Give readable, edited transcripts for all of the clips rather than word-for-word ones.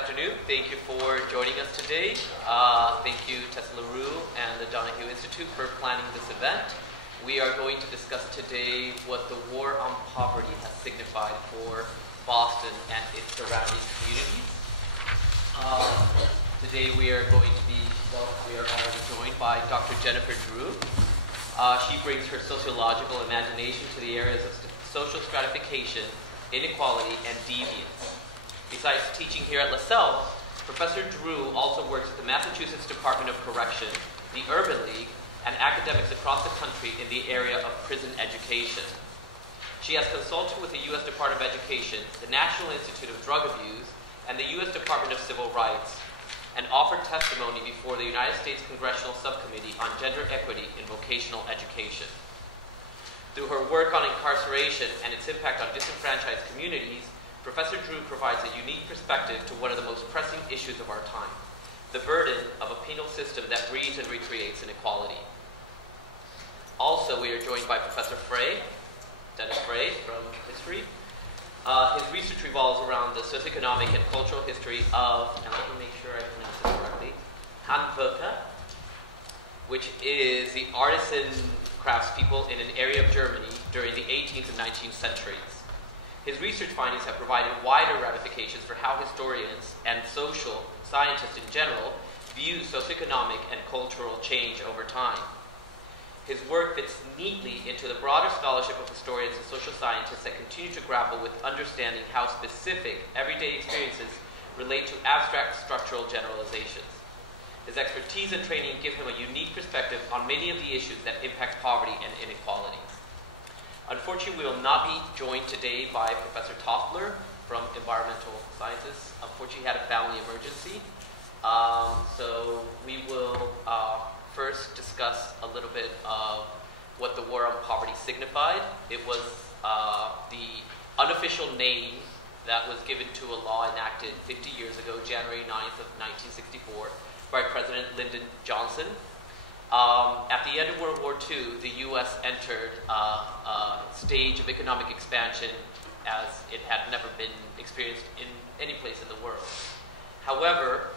afternoon. Thank you for joining us today. Thank you, Tessa LaRue and the Donahue Institute for planning this event. We are going to discuss today what the war on poverty has signified for Boston and its surrounding communities. Today we are already joined by Dr. Jennifer Drew. She brings her sociological imagination to the areas of social stratification, inequality, and deviance. Besides teaching here at Lasell, Professor Drew also works at the Massachusetts Department of Correction, the Urban League, and academics across the country in the area of prison education. She has consulted with the U.S. Department of Education, the National Institute of Drug Abuse, and the U.S. Department of Civil Rights, and offered testimony before the United States Congressional Subcommittee on Gender Equity in Vocational Education. Through her work on incarceration and its impact on disenfranchised communities, Professor Drew provides a unique perspective to one of the most pressing issues of our time, the burden of a penal system that breeds and recreates inequality. Also, we are joined by Professor Frey, Dennis Frey from history. His research revolves around the socioeconomic and cultural history of, and let me make sure I pronounce this correctly, Handwerker, which is the artisan craftspeople in an area of Germany during the 18th and 19th centuries. His research findings have provided wider ramifications for how historians and social scientists in general view socioeconomic and cultural change over time. His work fits neatly into the broader scholarship of historians and social scientists that continue to grapple with understanding how specific everyday experiences relate to abstract structural generalizations. His expertise and training give him a unique perspective on many of the issues that impact poverty and inequality. Unfortunately, we will not be joined today by Professor Toffler from Environmental Sciences. Unfortunately, he had a family emergency. So we will first discuss a little bit of what the war on poverty signified. It was the unofficial name that was given to a law enacted 50 years ago, January 9th of 1964, by President Lyndon Johnson. At the end of World War II, the U.S. entered a stage of economic expansion as it had never been experienced in any place in the world. However,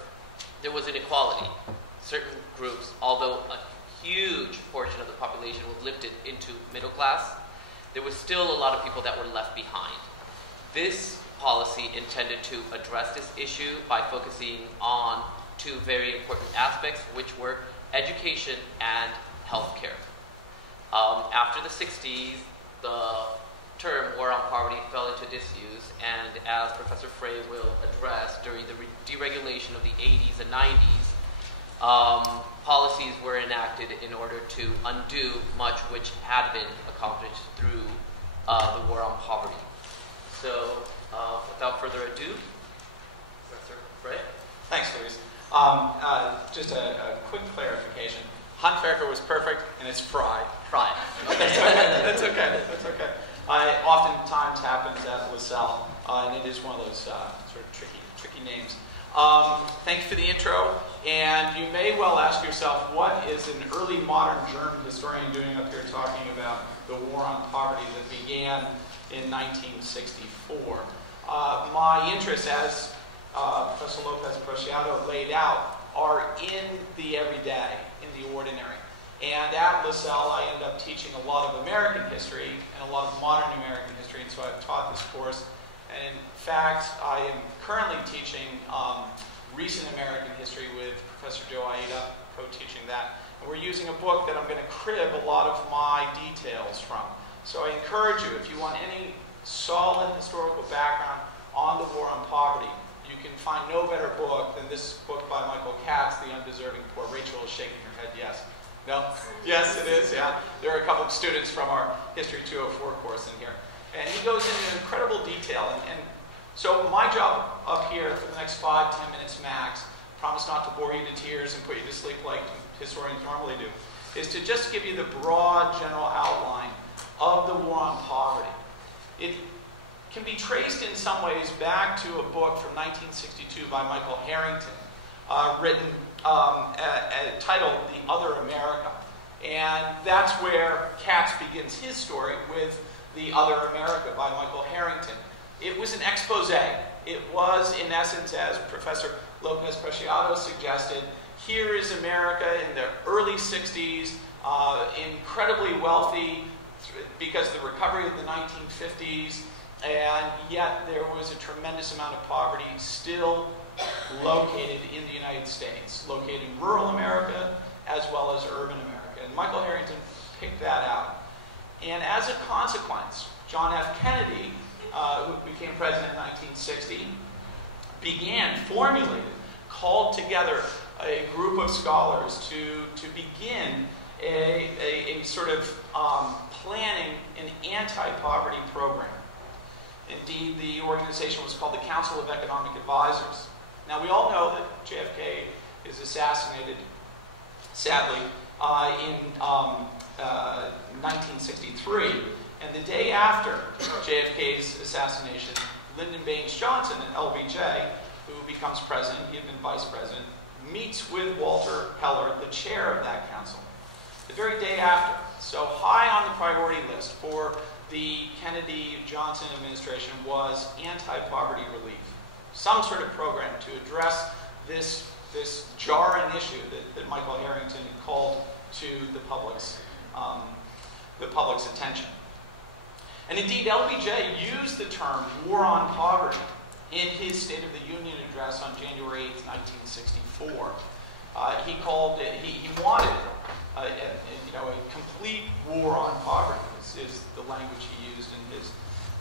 there was inequality. Certain groups, although a huge portion of the population was lifted into middle class, there was still a lot of people that were left behind. This policy intended to address this issue by focusing on two very important aspects, which were education and healthcare. After the 60s, the term war on poverty fell into disuse, and as Professor Frey will address, during the deregulation of the 80s and 90s, policies were enacted in order to undo much which had been accomplished through the war on poverty. So, without further ado, Professor Frey. Thanks, Luis. Just a quick clarification. Handwerker was perfect, and it's Fry. Fry. That's okay. That's okay. Oftentimes happens at Lasell, and it is one of those sort of tricky names. Thank you for the intro, and you may well ask yourself, what is an early modern German historian doing up here talking about the war on poverty that began in 1964? My interests, as Professor Lopez Preciado laid out, are in the everyday, in the ordinary. And at Lasell, I ended up teaching a lot of American history and a lot of modern American history, and so I've taught this course. And in fact, I am currently teaching recent American history with Professor Joe Aida, co-teaching that. And we're using a book that I'm going to crib a lot of my details from. So I encourage you, if you want any solid historical background on the war on poverty, you can find no better book than this book by Michael Katz, The Undeserving Poor. Rachel is shaking her head yes. No? Yes, it is, yeah. There are a couple of students from our History 204 course in here. And he goes into incredible detail. And so my job up here for the next 5-10 minutes max, promise not to bore you to tears and put you to sleep like historians normally do, is to just give you the broad general outline of the war on poverty. It can be traced in some ways back to a book from 1962 by Michael Harrington, written titled The Other America. And that's where Katz begins his story with The Other America by Michael Harrington. It was an expose. It was was, in essence, as Professor Lopez Preciado suggested, here is America in the early 60s, incredibly wealthy because of the recovery of the 1950s, and yet there was a tremendous amount of poverty still located in the United States, located in rural America as well as urban America. And Michael Harrington picked that out. And as a consequence, John F. Kennedy, who became president in 1960, called together a group of scholars to begin a sort of planning an anti-poverty program. Indeed, the organization was called the Council of Economic Advisors. Now, we all know that JFK is assassinated, sadly, in 1963. And the day after JFK's assassination, Lyndon Baines Johnson, an LBJ, who becomes president, he had been vice president, meets with Walter Heller, the chair of that council, the very day after. So high on the priority list for the Kennedy-Johnson administration was anti-poverty relief, some sort of program to address this jarring issue that Michael Harrington had called to the public's attention. And indeed, LBJ used the term war on poverty in his State of the Union address on January 8, 1964. He called it, he wanted a complete war on poverty, is the language he used in his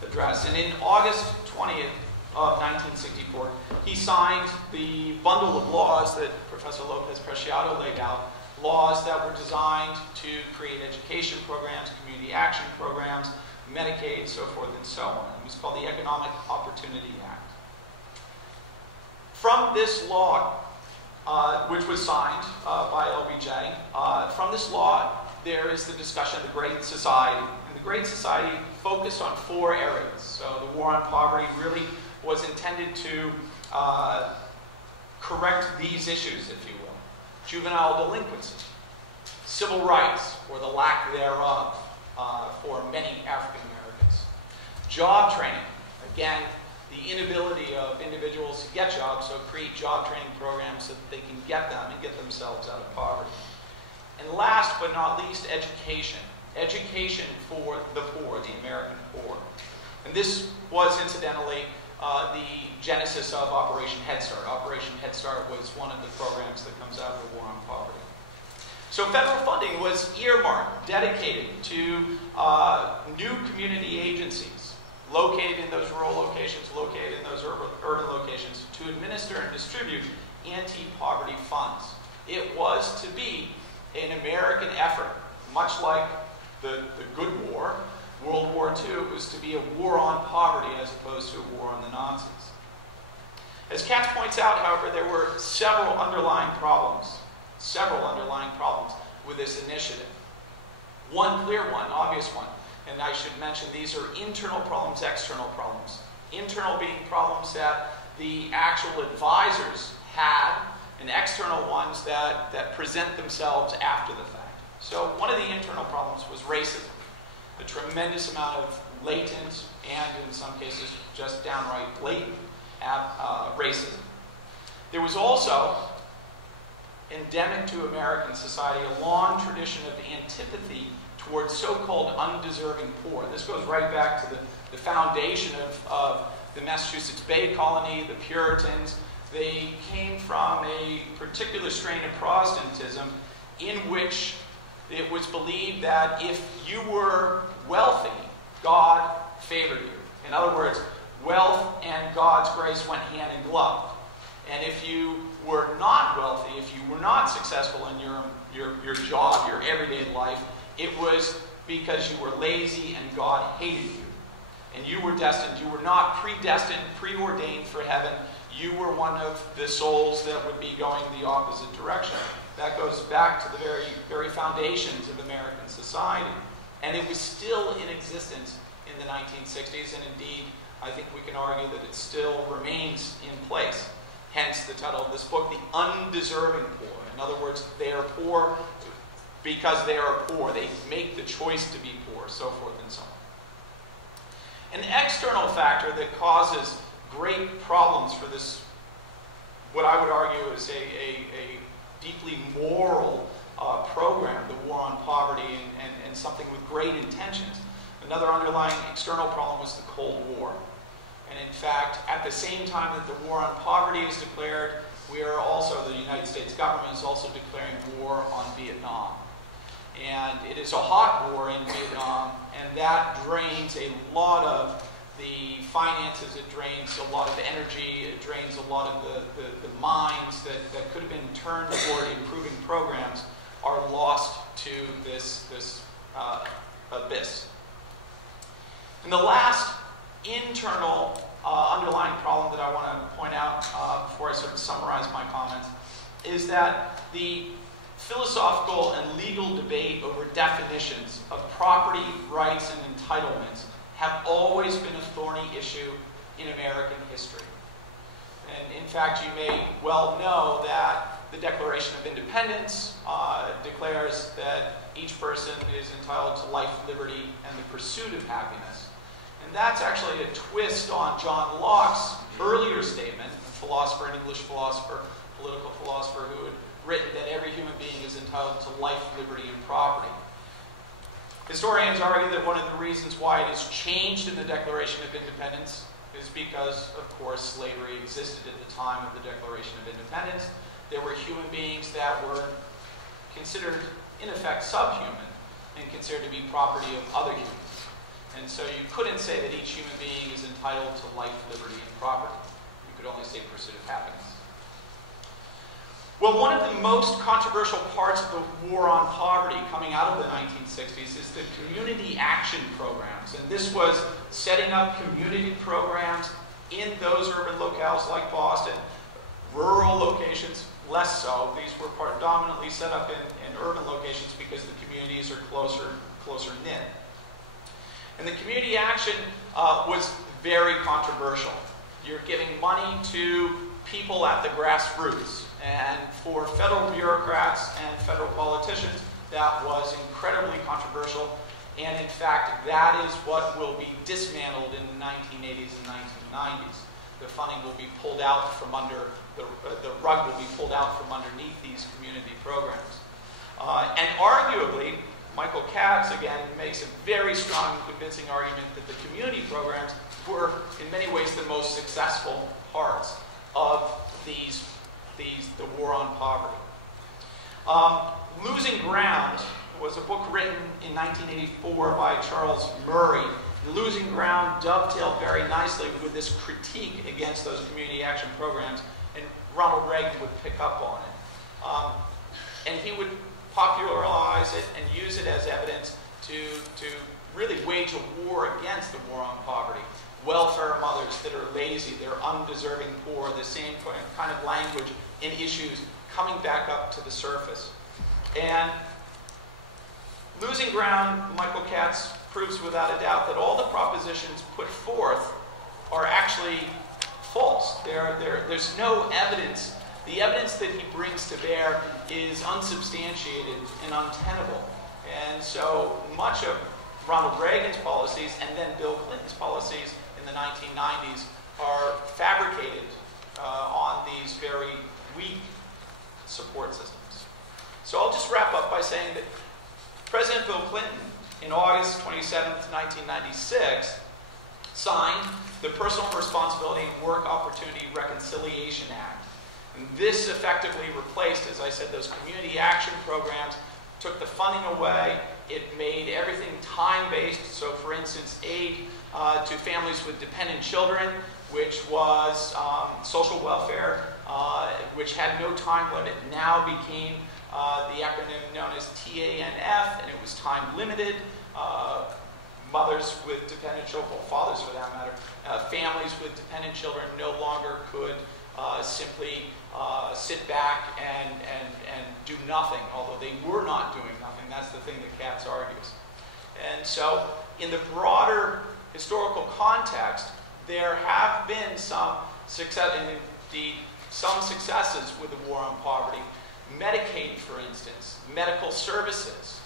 address. And in August 20th of 1964, he signed the bundle of laws that Professor Lopez Preciado laid out, laws that were designed to create education programs, community action programs, Medicaid, so forth and so on. It was called the Economic Opportunity Act. From this law, which was signed by LBJ, from this law, there is the discussion of the Great Society. And the Great Society focused on 4 areas. So the war on poverty really was intended to correct these issues, if you will. Juvenile delinquency, civil rights, or the lack thereof for many African Americans. Job training, again, the inability of individuals to get jobs, so create job training programs so that they can get them and get themselves out of poverty. And last but not least, education. Education for the poor, the American poor. And this was, incidentally, the genesis of Operation Head Start. Operation Head Start was one of the programs that comes out of the war on poverty. So federal funding was earmarked, dedicated to new community agencies located in those rural locations, located in those urban locations, to administer and distribute anti-poverty funds. It was to be an American effort, much like the Good War, World War II. It was to be a war on poverty as opposed to a war on the Nazis. As Katz points out, however, there were several underlying problems with this initiative. One clear one, obvious one, and I should mention these are internal problems, external problems. Internal being problems that the actual advisors had, and external ones that present themselves after the fact. So one of the internal problems was racism. A tremendous amount of latent and, in some cases, just downright blatant racism. There was also, endemic to American society, a long tradition of antipathy towards so-called undeserving poor. This goes right back to the foundation of the Massachusetts Bay Colony, the Puritans. They came from a particular strain of Protestantism in which it was believed that if you were wealthy, God favored you. In other words, wealth and God's grace went hand in glove. And if you were not wealthy, if you were not successful in your job, your everyday life, it was because you were lazy and God hated you. And you were destined, you were not predestined, preordained for heaven. You were one of the souls that would be going the opposite direction. That goes back to the very, very foundations of American society. And it was still in existence in the 1960s, and indeed, I think we can argue that it still remains in place. Hence the title of this book, The Undeserving Poor. In other words, they are poor because they are poor. They make the choice to be poor, so forth and so on. An external factor that causes great problems for this, what I would argue is a deeply moral program, the war on poverty, and something with great intentions. Another underlying external problem was the Cold War. And in fact, at the same time that the war on poverty is declared, we are also, the United States government is also declaring war on Vietnam. And it is a hot war in Vietnam, and that drains a lot of the finances, it drains a lot of energy, it drains a lot of the minds that could have been turned toward improving programs are lost to this abyss. And the last internal underlying problem that I want to point out before I sort of summarize my comments is that the philosophical and legal debate over definitions of property, rights, and entitlements have always been a thorny issue in American history. And in fact, you may well know that the Declaration of Independence declares that each person is entitled to life, liberty, and the pursuit of happiness. And that's actually a twist on John Locke's earlier statement, a philosopher, an English philosopher, political philosopher who had written that every human being is entitled to life, liberty, and property. Historians argue that one of the reasons why it has changed in the Declaration of Independence is because, of course, slavery existed at the time of the Declaration of Independence. There were human beings that were considered, in effect, subhuman and considered to be property of other humans. And so you couldn't say that each human being is entitled to life, liberty, and property. You could only say pursuit of happiness. Well, one of the most controversial parts of the war on poverty coming out of the 1960s is the community action programs. And this was setting up community programs in those urban locales like Boston, rural locations less so. These were predominantly set up in urban locations because the communities are closer knit. And the community action was very controversial. You're giving money to people at the grassroots. And for federal bureaucrats and federal politicians, that was incredibly controversial. And in fact, that is what will be dismantled in the 1980s and 1990s. The funding will be pulled out from under, the rug will be pulled out from underneath these community programs. And arguably, Michael Katz, again, makes a very strong and convincing argument that the community programs were, in many ways, the most successful parts of the war on poverty. Losing Ground was a book written in 1984 by Charles Murray. Losing Ground dovetailed very nicely with this critique against those community action programs, and Ronald Reagan would pick up on it. And he would popularize it and use it as evidence to really wage a war against the war on poverty. Welfare mothers that are lazy, they're undeserving poor, the same kind of language and issues coming back up to the surface. And Losing Ground, Michael Katz proves without a doubt that all the propositions put forth are actually false. There's no evidence. The evidence that he brings to bear is unsubstantiated and untenable. And so much of Ronald Reagan's policies and then Bill Clinton's policies in the 1990s are fabricated on these very weak support systems. So I'll just wrap up by saying that President Bill Clinton, in August 27th, 1996, signed the Personal Responsibility and Work Opportunity Reconciliation Act. And this effectively replaced, as I said, those community action programs, took the funding away. It made everything time-based. So, for instance, aid to families with dependent children, which was social welfare, which had no time limit, now became the acronym known as TANF, and it was time-limited. Mothers with dependent children, well, fathers for that matter, families with dependent children no longer could simply sit back and do nothing, although they were not doing nothing. That's the thing that Katz argues. And so, in the broader historical context, there have been some success, and indeed some successes with the war on poverty. Medicaid, for instance, medical services.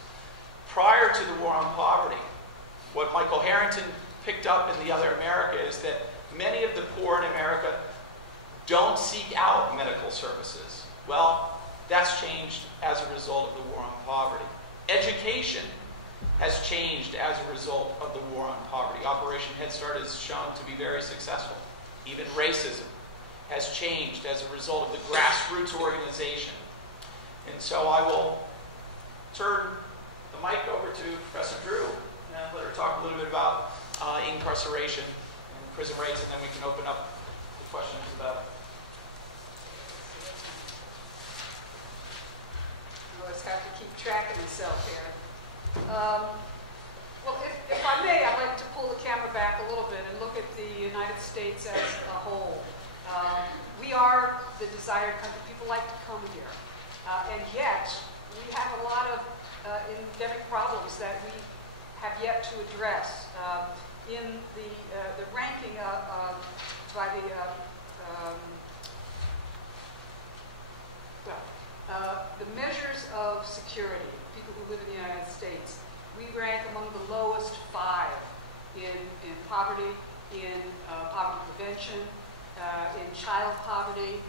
Prior to the war on poverty, what Michael Harrington picked up in The Other America is that many of the poor in America don't seek out medical services. Well, that's changed as a result of the war on poverty. Education has changed as a result of the war on poverty. Operation Head Start has shown to be very successful. Even racism has changed as a result of the grassroots organization. And so I will turn the mic over to Professor Drew and let her talk a little bit about incarceration and prison rates, and then we can open up the questions about. I always have to keep track of myself here. Well, if I may, I'd like to pull the camera back a little bit and look at the United States as a whole. We are the desired country. People like to come here. And yet, we have a lot of endemic problems that we have yet to address. In the ranking by the measures of security, people who live in the United States, we rank among the lowest 5 in poverty, in poverty prevention, in child poverty,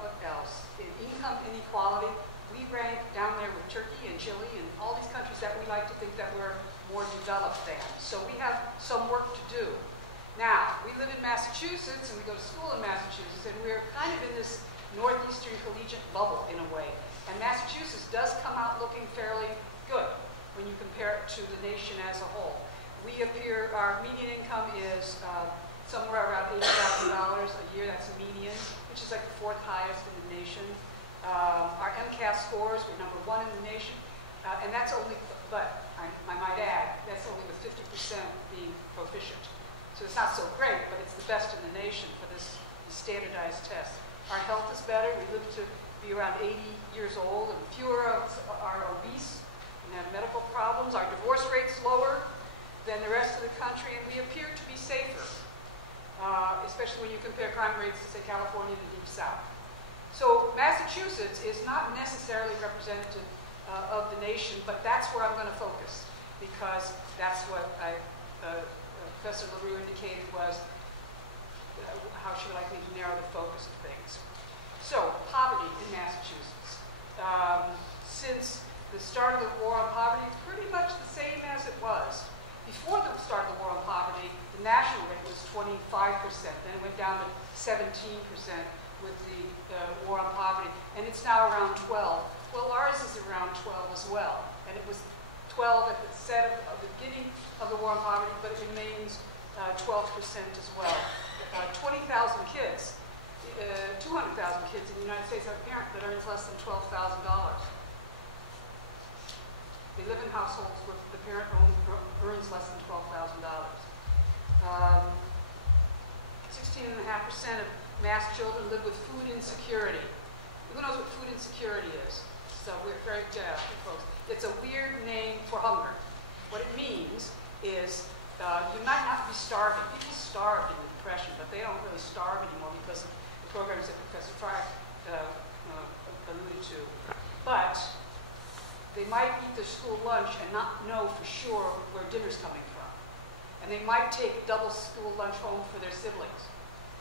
what else? In income inequality. We rank down there with Turkey and Chile and all these countries that we like to think that we're more developed than. So we have some work to do. Now, we live in Massachusetts and we go to school in Massachusetts, and we're kind of in this northeastern collegiate bubble in a way. And Massachusetts does come out looking fairly good when you compare it to the nation as a whole. We appear, our median income is somewhere around $80,000 a year. That's a median, which is like the 4th highest in the nation. Our MCAS scores, we're number 1 in the nation. And that's only, but I might add, that's only with 50% being proficient. So it's not so great, but it's the best in the nation for this standardized test. Our health is better. We live to be around 80 years old, and fewer of us are obese and have medical problems. Our divorce rate's lower than the rest of the country, and we appear to be safer, especially when you compare crime rates to, say, California and the Deep South. So Massachusetts is not necessarily representative of the nation, but that's where I'm going to focus, because that's what Professor LaRue indicated was how she would like me to narrow the focus of things. So, poverty in Massachusetts. Since the start of the war on poverty, it's pretty much the same as it was. Before the start of the war on poverty, the national rate was 25%. Then it went down to 17% with the war on poverty. And it's now around 12. Well, ours is around 12 as well. And it was 12 at the beginning of the war on poverty, but it remains 12% as well. 20,000 kids, 200,000 kids in the United States have a parent that earns less than $12,000. They live in households where the parent earns less than $12,000. 16.5% of mass children live with food insecurity. Who knows what food insecurity is? So we're very close. It's a weird name for hunger. What it means is you might not be starving. People starved in the Depression, but they don't really starve anymore because of the programs that Professor Fry alluded to. But they might eat their school lunch and not know for sure where dinner's coming from. And they might take double school lunch home for their siblings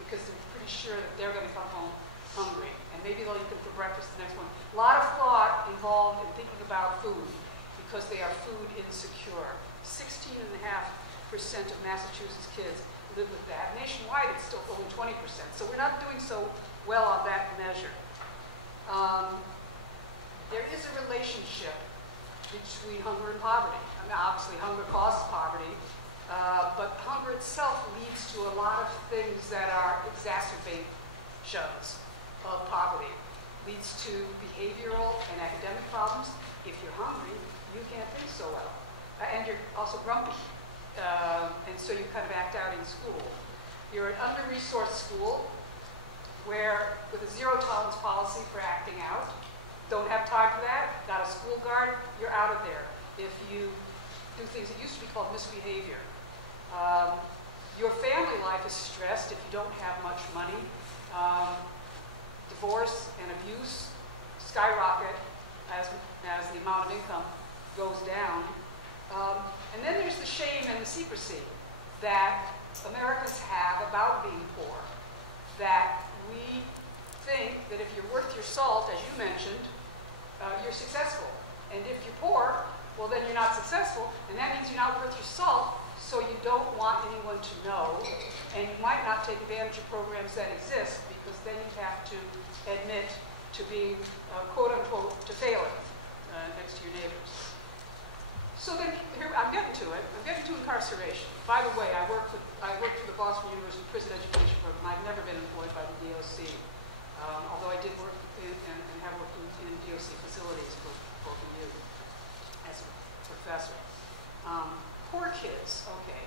because they're pretty sure that they're going to come home hungry. And maybe they'll eat them for breakfast the next morning. A lot of thought involved in thinking about food because they are food insecure. 16.5% of Massachusetts kids live with that. Nationwide, it's still only 20%. So we're not doing so well on that measure. There is a relationship between hunger and poverty. I mean, obviously, hunger causes poverty, but hunger itself leads to a lot of things that are exacerbations of poverty. Leads to behavioral and academic problems. If you're hungry, you can't think so well. And you're also grumpy. And so you kind of act out in school. You're an under-resourced school where, with a zero-tolerance policy for acting out, don't have time for that, got a school guard, you're out of there. If you do things that used to be called misbehavior. Your family life is stressed if you don't have much money. Divorce and abuse skyrocket as the amount of income goes down. And then there's the shame and the secrecy that Americans have about being poor, that we think that if you're worth your salt, as you mentioned, you're successful. And if you're poor, well, then you're not successful, and that means you're not worth your salt, so you don't want anyone to know, and you might not take advantage of programs that exist, because then you have to admit to being, quote-unquote, to failing next to your neighbors. So then, here, I'm getting to it. I'm getting to incarceration. By the way, I worked for the Boston University Prison Education Program. I've never been employed by the DOC, although I did work and have worked in DOC facilities for you as a professor. Poor kids, okay.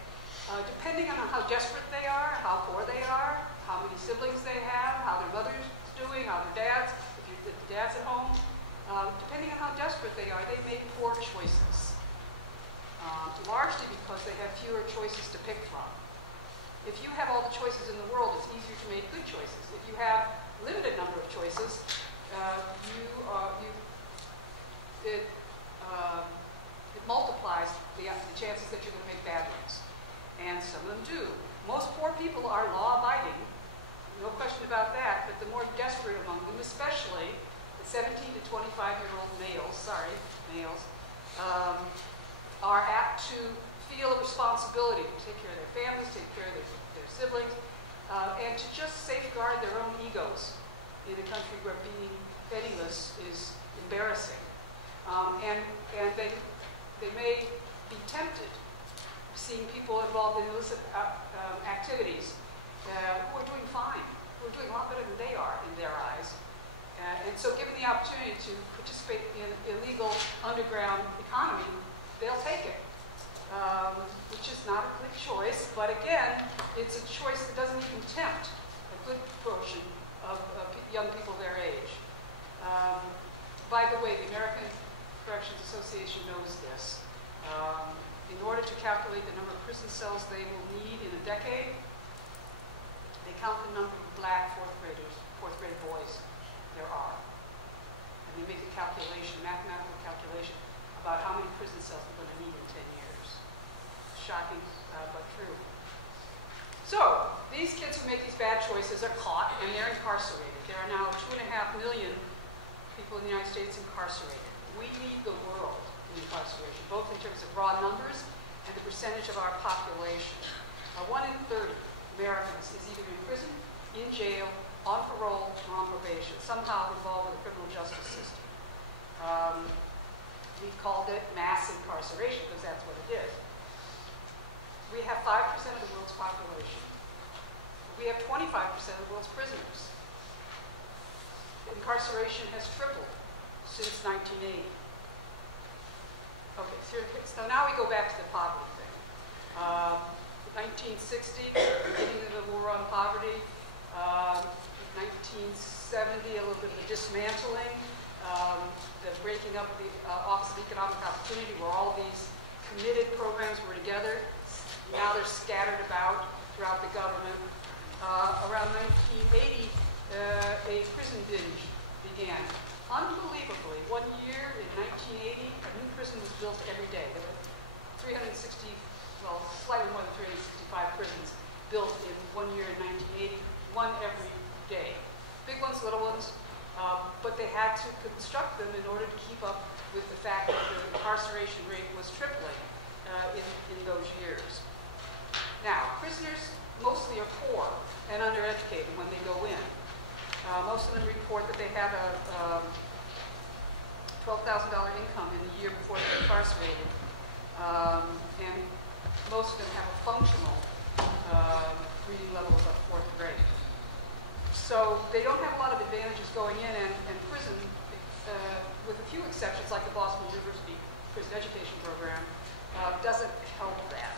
Depending on how desperate they are, how poor they are, how many siblings they have, how their mother's doing, how their dad's, if the dad's at home, depending on how desperate they are, they make poor choices. Largely because they have fewer choices to pick from. If you have all the choices in the world, it's easier to make good choices. If you have a limited number of choices, it multiplies the chances that you're going to make bad ones. And some of them do. Most poor people are law-abiding, no question about that, but the more desperate among them, especially the 17 to 25-year-old males, are apt to feel a responsibility to take care of their families, take care of their siblings, and to just safeguard their own egos in a country where being penniless is embarrassing. And they may be tempted, seeing people involved in illicit activities who are doing fine, who are doing a lot better than they are in their eyes. And so given the opportunity to participate in illegal underground economy, they'll take it, which is not a good choice, but again, it's a choice that doesn't even tempt a good portion of young people their age. By the way, the American Corrections Association knows this. In order to calculate the number of prison cells they will need in a decade, they count the number of black fourth grade boys there are. And they make a calculation, mathematical calculation, about how many prison cells we're going to need in 10 years. Shocking, but true. So, these kids who make these bad choices are caught and they're incarcerated. There are now 2.5 million people in the United States incarcerated. We lead the world in incarceration, both in terms of raw numbers and the percentage of our population. 1 in 30 Americans is either in prison, in jail, on parole, or on probation, somehow involved with the criminal justice system. We've called it mass incarceration because that's what it is. We have 5% of the world's population. We have 25% of the world's prisoners. Incarceration has tripled since 1980. Okay, so now we go back to the poverty thing. 1960, beginning of the war on poverty. 1970, a little bit of the dismantling. The breaking up of the Office of Economic Opportunity, where all these committed programs were together. Now they're scattered about throughout the government. Around 1980, a prison binge began. Unbelievably, 1 year in 1980, a new prison was built every day. There were 360, well, slightly more than 365 prisons built in 1 year in 1980, one every day. Big ones, little ones. But they had to construct them in order to keep up with the fact that the incarceration rate was tripling in those years. Now, prisoners mostly are poor and undereducated when they go in. Most of them report that they have a $12,000 income in the year before they're incarcerated. And most of them have a functional reading level of 4th grade. So they don't have a lot of advantages going in, and prison, with a few exceptions, like the Boston University Prison Education Program, doesn't help that.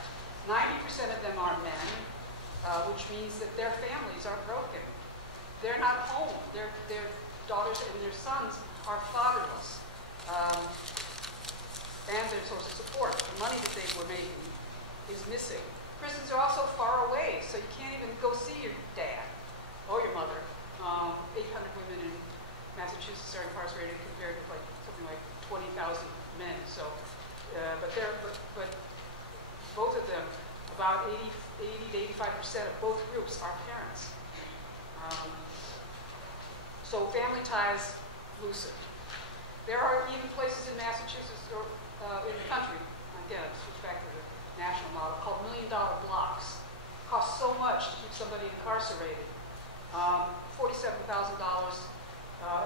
90% of them are men, which means that their families are broken. They're not home. Their daughters and their sons are fatherless. And their source of support, the money that they were making, is missing. Prisons are also far away, so you can't even go see your dad or your mother. 800 women in Massachusetts are incarcerated compared to something like 20,000 men. So, but both of them, about 80 to 85% of both groups are parents. So family ties loosen. There are even places in Massachusetts or in the country, again, switch back to the national model, called $1 million blocks. Costs so much to keep somebody incarcerated. $47,000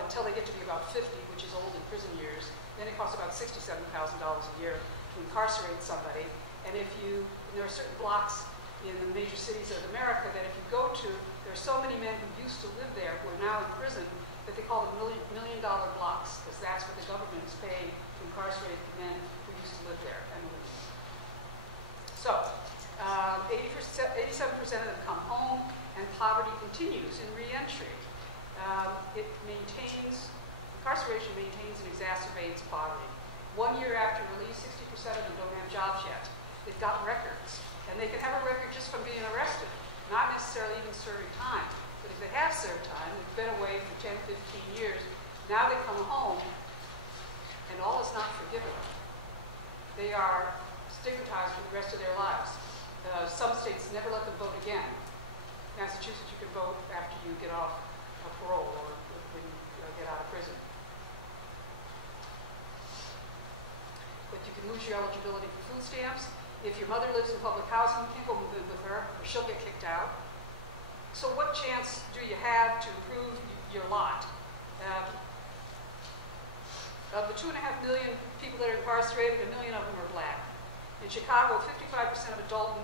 until they get to be about 50, which is old in prison years. Then it costs about $67,000 a year to incarcerate somebody. And there are certain blocks in the major cities of America that if you go to, there are so many men who used to live there who are now in prison that they call them $1 million blocks, because that's what the government is paying to incarcerate the men who used to live there and women. So, 87% of them come home, and poverty continues in reentry. Incarceration maintains and exacerbates poverty. 1 year after release, 60% of them don't have jobs yet. They've got records, and they can have a record just from being arrested, not necessarily even serving time. But if they have served time, they've been away for 10, 15 years, now they come home, and all is not forgiven. They are stigmatized for the rest of their lives. Some states never let them vote again. Massachusetts, you can vote after you get off parole or when you get out of prison. But you can lose your eligibility for food stamps. If your mother lives in public housing, you can't go move in with her, or she'll get kicked out. So what chance do you have to improve your lot? Of the 2.5 million people that are incarcerated, 1 million of them are black. In Chicago, 55% of adult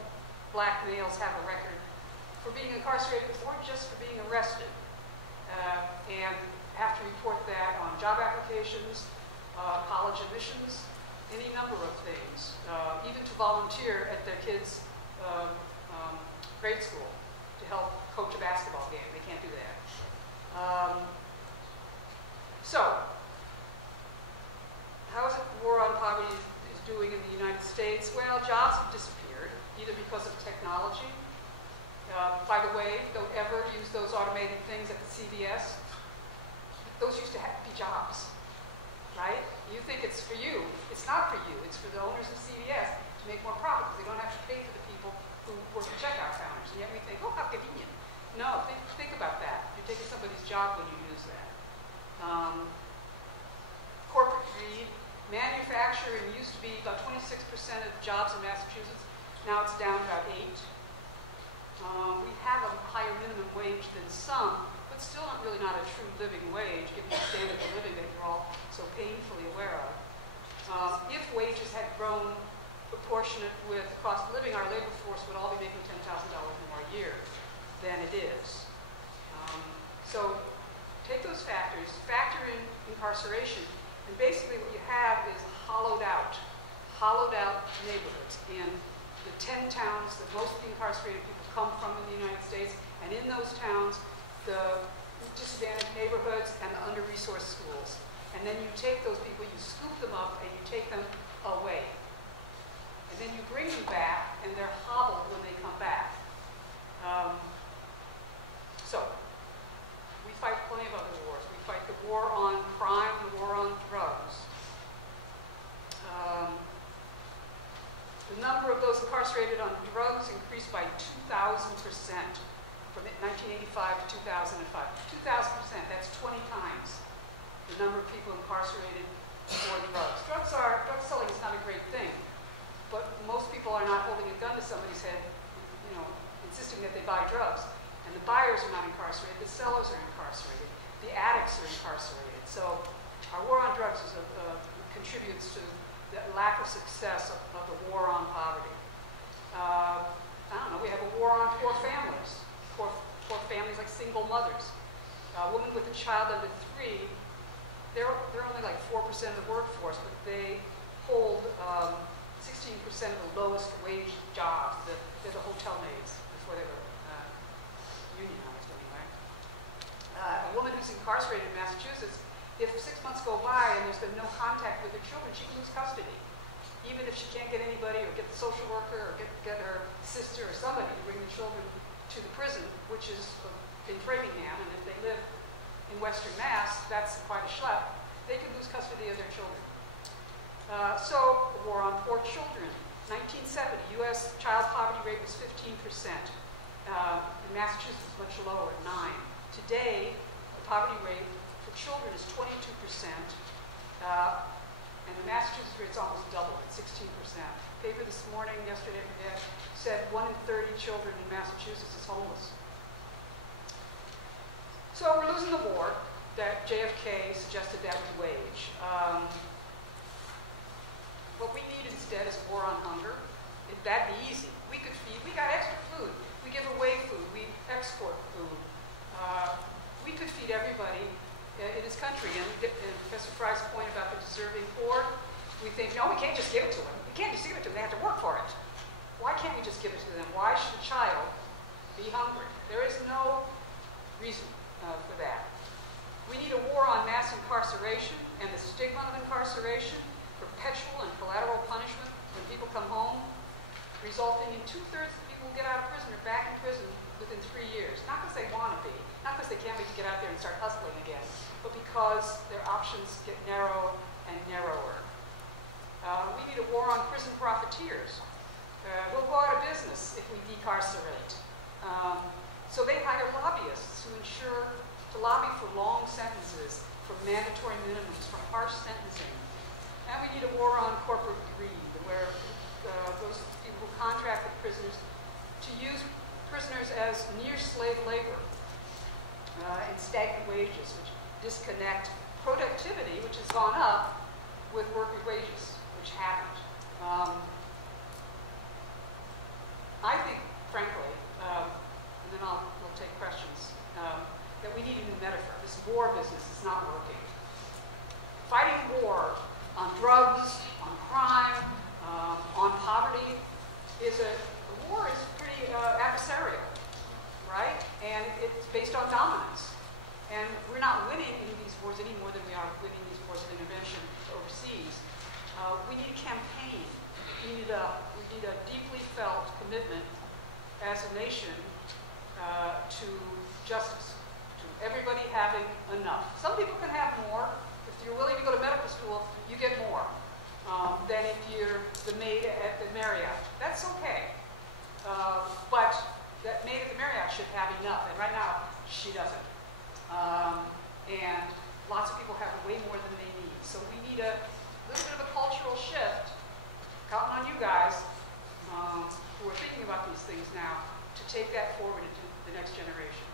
black males have a record for being incarcerated or just for being arrested. And have to report that on job applications, college admissions, any number of things, even to volunteer at their kids' grade school to help coach a basketball game. They can't do that. So, how is it the war on poverty is doing in the United States? Well, jobs have disappeared, either because of technology. By the way, don't ever use those automated things at the CVS. Those used to be jobs, right? You think it's for you. It's not for you. It's for the owners of CVS to make more profit, because they don't have to pay for the people who work at checkout counters. And yet we think, oh, how convenient. No, think about that. You're taking somebody's job when you use that. Corporate greed. Manufacturing used to be about 26% of jobs in Massachusetts. Now it's down to about 8%. We have a higher minimum wage than some, but still really not a true living wage, given the standard of living that you're all so painfully aware of. If wages had grown proportionate with the cost of living, our labor force would all be making $10,000 more a year than it is. So take those factors, factor in incarceration, and basically what you have is hollowed out neighborhoods in the 10 towns that most of the incarcerated people come from in the United States, and in those towns, the disadvantaged neighborhoods and the under-resourced schools. And then you take those people, you scoop them up, and you take them away. And then you bring them back, and they're hobbled when they come back. So, we fight plenty of other wars. We fight the war on crime, the war on drugs. The number of those incarcerated on drugs increased by 2,000% from 1985 to 2005. 2,000%, that's 20 times the number of people incarcerated for drugs. Drug selling is not a great thing, but most people are not holding a gun to somebody's head, insisting that they buy drugs. And the buyers are not incarcerated, the sellers are incarcerated, the addicts are incarcerated. So our war on drugs contributes to the lack of success of the war on poverty. We have a war on poor families. Poor families like single mothers. A woman with a child under 3, they're only like 4% of the workforce, but they hold 16% of the lowest wage jobs. They're the hotel maids before they were unionized anyway. A woman who's incarcerated in Massachusetts, if 6 months go by and there's been no contact with her children, she can lose custody. Even if she can't get anybody or get the social worker or get her sister or somebody to bring the children to the prison, which is in Framingham, and if they live in Western Mass, that's quite a schlep, they can lose custody of their children. The war on poor children. 1970, U.S. child poverty rate was 15%. In Massachusetts, it's much lower, 9. Today, the poverty rate for children is 22%, and the Massachusetts rate is almost double at 16%. Paper this morning, yesterday, I forget, said 1 in 30 children in Massachusetts is homeless. So we're losing the war that JFK suggested that we wage. What we need instead is a war on hunger. That'd be easy. We could feed, we got extra food. We give away food, we export food. We could feed everybody in this country. And Professor Fry's point about the deserving poor, we think, no, we can't just give it to them. We can't just give it to them, they have to work for it. Why can't we just give it to them? Why should a child be hungry? There is no reason for that. We need a war on mass incarceration and the stigma of incarceration, perpetual and collateral punishment when people come home, resulting in 2/3 of people who get out of prison are back in prison within 3 years. Not because they want to be, not because they can't wait to get out there and start hustling again, but because their options get narrower and narrower. We need a war on prison profiteers. We'll go out of business if we decarcerate. So they hire lobbyists to lobby for long sentences, for mandatory minimums, for harsh sentencing. And we need a war on corporate greed, where those people who contract with prisoners to use prisoners as near slave labor and stagnant wages, which disconnect productivity, which has gone up, with worker wages, which haven't. I think, frankly, and then we'll take questions, that we need a new metaphor. This war business is not working. Fighting war on drugs, on crime, on poverty war is pretty adversarial, right? And it's based on dominance. And we're not winning in these wars any more than we are winning these wars of intervention overseas. We need a campaign. We need a deeply felt commitment as a nation to justice, to everybody having enough. Some people can have more. If you're willing to go to medical school, you get more than if you're the maid at the Marriott. That's okay. But that maid at the Marriott should have enough, and right now, she doesn't. And lots of people have way more than they need. So we need a little bit of a cultural shift, counting on you guys who are thinking about these things now, to take that forward into the next generation.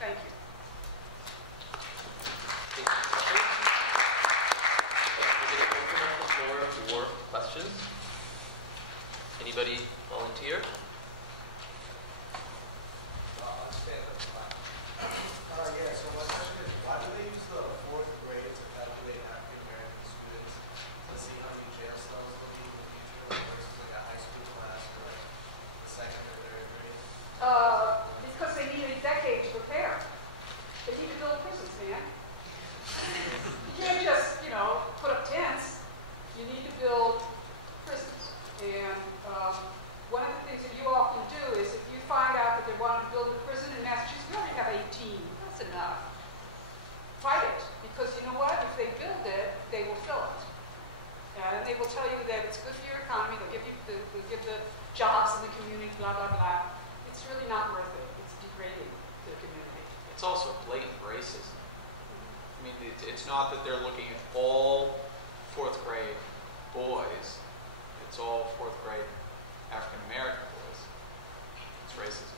Thank you. We're going to open up the floor for questions. Anybody volunteer? Yeah, so my question is, why do they use the 4th grade to calculate African American students to see how many jail cells they'll be in the future versus like a high school class or like the 2nd or 3rd grade? Because they need a decade to prepare. They need to build prisons, man. You can't just, put up tents. You need to build prisons. And one of the things that you all can do is if you find out that they wanted to build a prison in Massachusetts, we already have 18. That's enough. Fight it. Because you know what? If they build it, they will fill it. And they will tell you that it's good for your economy. They'll give the jobs in the community, blah, blah, blah. It's really not worth it. It's degrading to the community. It's also blatant racism. I mean, it's not that they're looking at all 4th grade boys. It's all 4th grade African American boys. It's racism.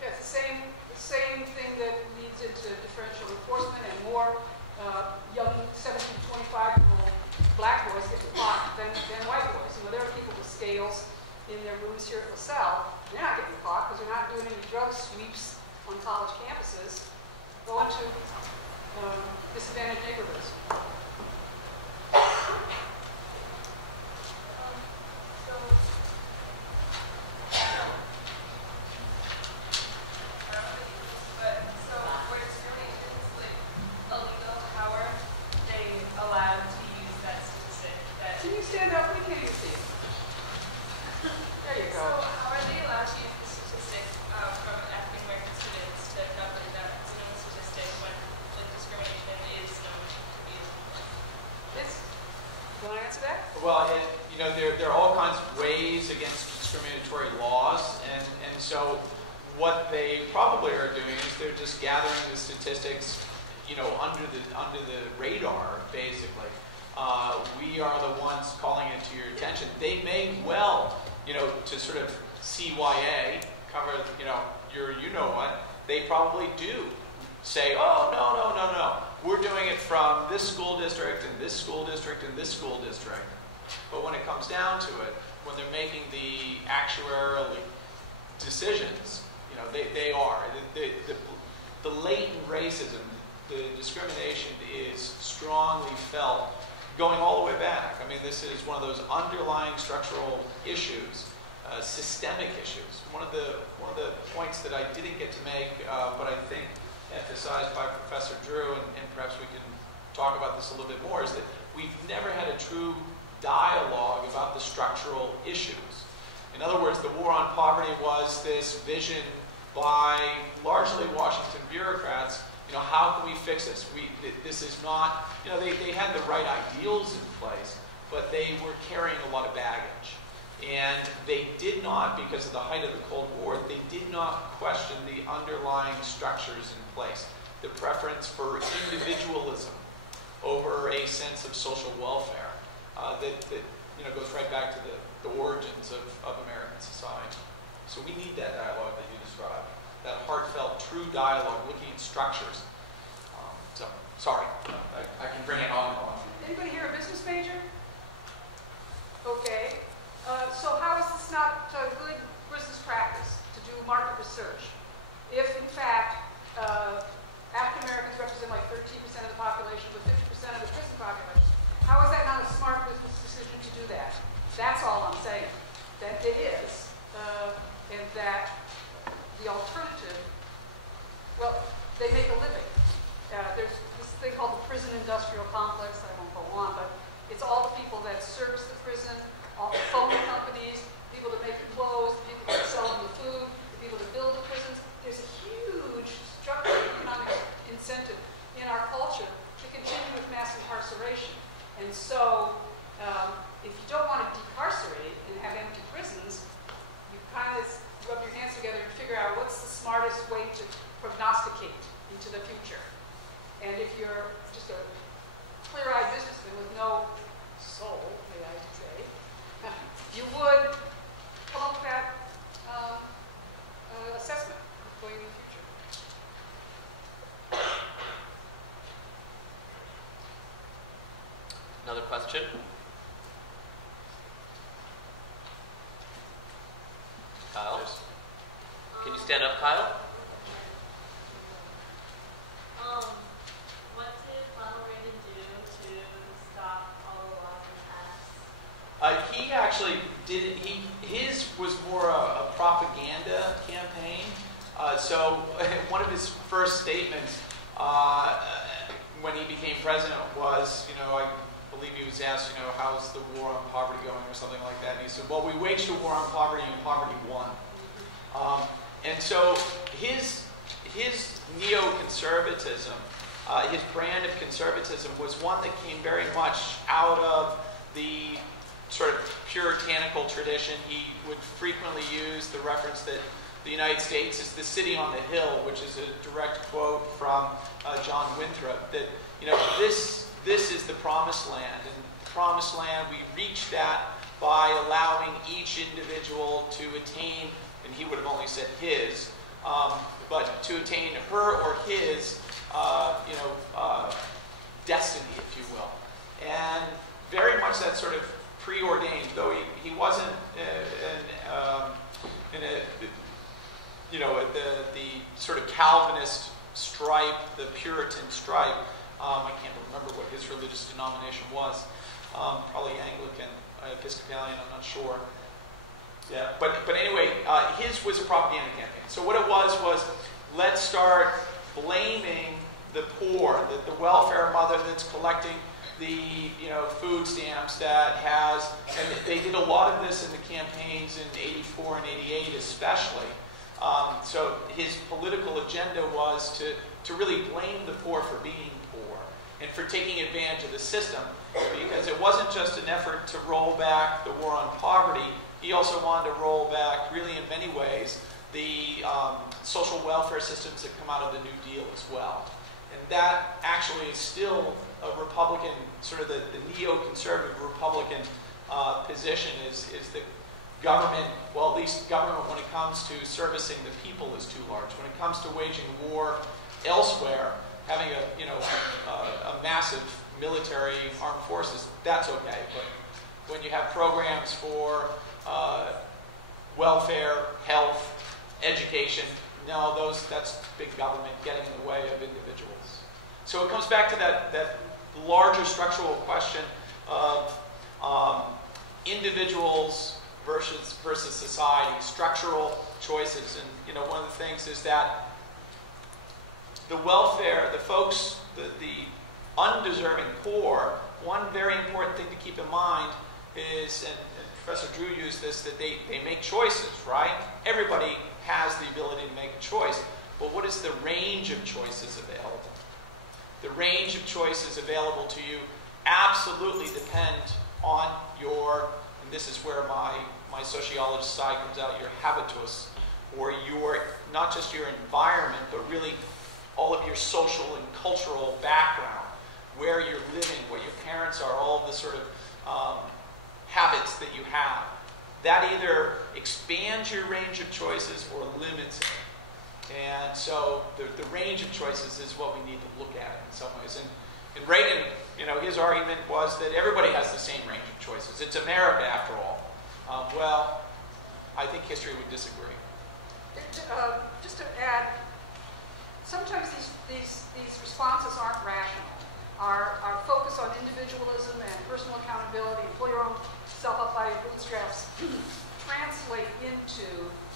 Yeah, it's the same thing that leads into differential enforcement and more young 17 to 25-year-old black boys get caught than white boys. There are people with scales in their rooms here at Lasell. They're not getting caught because they're not doing any drug sweeps on college campuses, going to disadvantaged neighborhoods. Well, there are all kinds of ways against discriminatory laws, and so what gathering the statistics, under the radar, basically. We are the ones calling it to your attention. They may well, to sort of CYA, cover, your what, they probably do say, oh, no. We're doing it from this school district and this school district and this school district. But when it comes down to it, when they're making the actuarial decisions, they are. The latent racism, the discrimination is strongly felt going all the way back. I mean, this is one of those underlying structural issues, systemic issues. One of the points that I didn't get to make, but I think emphasized by Professor Drew, and perhaps we can talk about this a little bit more, is that we've never had a true dialogue about the structural issues. In other words, the war on poverty was this vision by largely Washington bureaucrats. How can we fix this? This is not, they had the right ideals in place, but they were carrying a lot of baggage. And they did not, because of the height of the Cold War, they did not question the underlying structures in place. The preference for individualism over a sense of social welfare that goes right back to the origins of American society. So we need that dialogue that you described, that heartfelt, true dialogue, looking at structures. Sorry, I can bring it on. Anybody here a business major? Okay. So how is this not good business practice to do market research? If, in fact, African Americans represent like 13% of the population, but 50% of the prison population, how is that not a smart business decision to do that? That's all I'm saying. That it is, and that the alternative, well, they make a living. There's this thing called the prison industrial complex. I won't go on, but it's all the people that service the prison, all the phone companies, people that make the clothes, the people that sell them the food, the people that build the prisons. There's a huge structural economic incentive in our culture to continue with mass incarceration. And so, if you don't want to decarcerate and have empty prisons, you kind of rub your hands together and figure out what's the smartest way to prognosticate into the future. And if you're just a clear-eyed businessman with no soul, may I say, you would come up with that assessment going in the future. Another question? Kyle? Can you stand up, Kyle? What did Ronald Reagan do to stop all the laws and acts? He actually did. His was more a propaganda campaign. So one of his first statements when he became president was, I believe he was asked, how's the war on poverty going or something like that. And he said, well, we waged a war on poverty and poverty won. And so his neoconservatism, his brand of conservatism was one that came very much out of the sort of puritanical tradition. He would frequently use the reference that the United States is the city on the hill, which is a direct quote from John Winthrop, that, this is the promised land. And the promised land, we reach that by allowing each individual to attain, and he would have only said his, but to attain her or his, destiny, if you will. And very much that sort of preordained, though he wasn't the sort of Calvinist stripe, the Puritan stripe. I can't remember what his religious denomination was. Probably Anglican, Episcopalian, I'm not sure. Yeah, but anyway, his was a propaganda campaign. So what it was let's start blaming the poor, the welfare mother that's collecting the food stamps that has, and they did a lot of this in the campaigns in '84 and '88 especially. So his political agenda was to really blame the poor for being poor and for taking advantage of the system, because it wasn't just an effort to roll back the war on poverty. He also wanted to roll back, really in many ways, the social welfare systems that come out of the New Deal as well. And that actually is still a Republican, sort of the neoconservative Republican position is that government, well, at least government when it comes to servicing the people is too large. When it comes to waging war elsewhere, having a massive military armed forces, that's okay. But when you have programs for welfare, health, education, no, that's big government getting in the way of individuals. So it comes back to that larger structural question of individuals versus society, structural choices. And one of the things is that the welfare, the folks, the undeserving poor, one very important thing to keep in mind is, and Professor Drew used this, that they make choices, right? Everybody has the ability to make a choice, but what is the range of choices available? The range of choices available to you absolutely depend on your, and this is where my sociologist side comes out, your habitus, or your, not just your environment, but really all of your social and cultural background, where you're living, what your parents are, all of the sort of habits that you have. That either expands your range of choices or limits it. And so the range of choices is what we need to look at in some ways. And Reagan, his argument was that everybody has the same range of choices. It's America, after all. Well, I think history would disagree. Just to add, sometimes these responses aren't rational. Our focus on individualism and personal accountability and pull your own self up by your bootstraps translate into,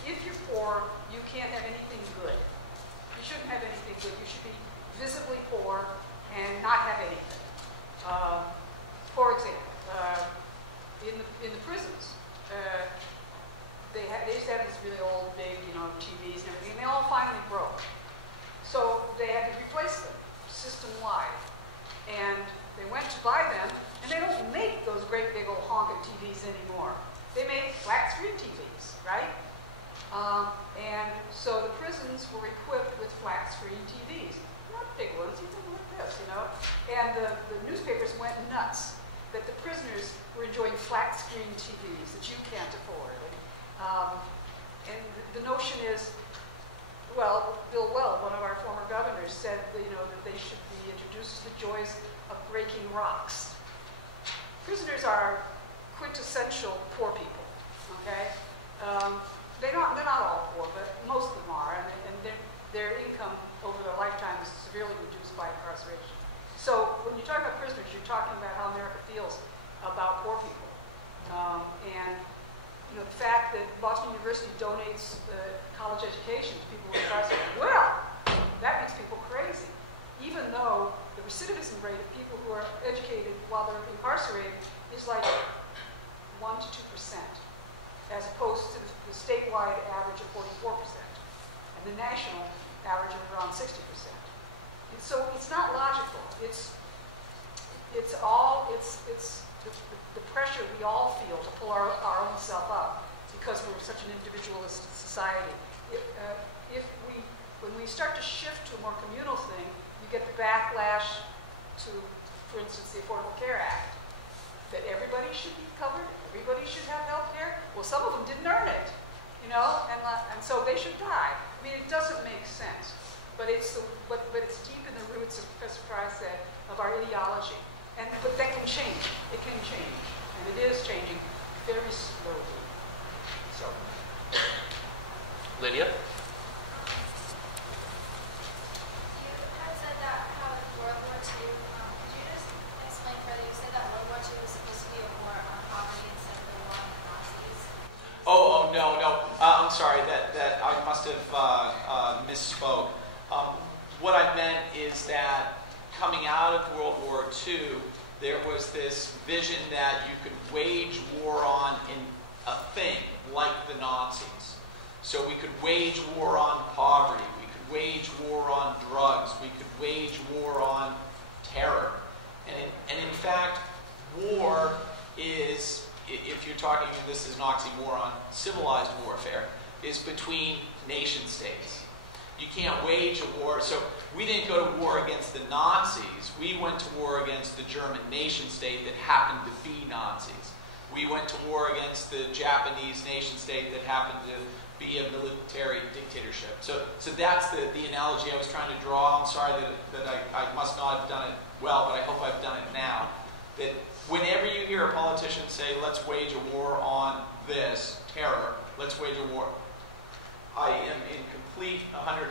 if you're poor, you can't have anything good. You shouldn't have anything good. You should be visibly poor and not have anything. For example, in the prisons, they used to have these really old, big, TVs and everything, and they all finally broke. So they had to replace them system-wide. And they went to buy them, and they don't make those great big old honking TVs anymore. They make flat screen TVs, right? And so the prisons were equipped with flat screen TVs. Not big ones, even like this, And the newspapers went nuts that the prisoners were enjoying flat screen TVs that you can't afford. And the notion is, well, Bill Weld, one of our former governors, said that they should be introduced to the joys of breaking rocks. Prisoners are quintessential poor people, okay? They're not all poor, but most of them are, and their income over their lifetime is severely reduced by incarceration. So when you talk about prisoners, you're talking about how America feels about poor people. And the fact that Boston University donates college education to people who are incarcerated, well, that makes people crazy. Even though the recidivism rate of people who are educated while they're incarcerated is like 1 to 2%, as opposed to the statewide average of 44%, and the national average of around 60%. And so it's not logical. It's the pressure we all feel to pull our own self up because we're such an individualist society. When we start to shift to a more communal thing, you get the backlash to, for instance, the Affordable Care Act, that everybody should be covered, everybody should have health care. Well, some of them didn't earn it, and so they should die. I mean, it doesn't make sense, but it's deep in the roots, as Professor Fry said, of our ideology. But that can change. It can change, and it is changing very slowly. So, Lydia? No. I'm sorry. That I must have misspoke. What I meant is that coming out of World War II, there was this vision that you could wage war on in a thing like the Nazis. So we could wage war on poverty. We could wage war on drugs. We could wage war on terror. And in fact, war is, if you're talking, this is an oxymoron, civilized warfare, is between nation states. You can't wage a war. So we didn't go to war against the Nazis. We went to war against the German nation state that happened to be Nazis. We went to war against the Japanese nation state that happened to be a military dictatorship. So that's the analogy I was trying to draw. I'm sorry that I must not have done it well, but I hope I've done it now. That whenever you hear a politician say, let's wage a war on this, terror, let's wage a war, I am in complete 100%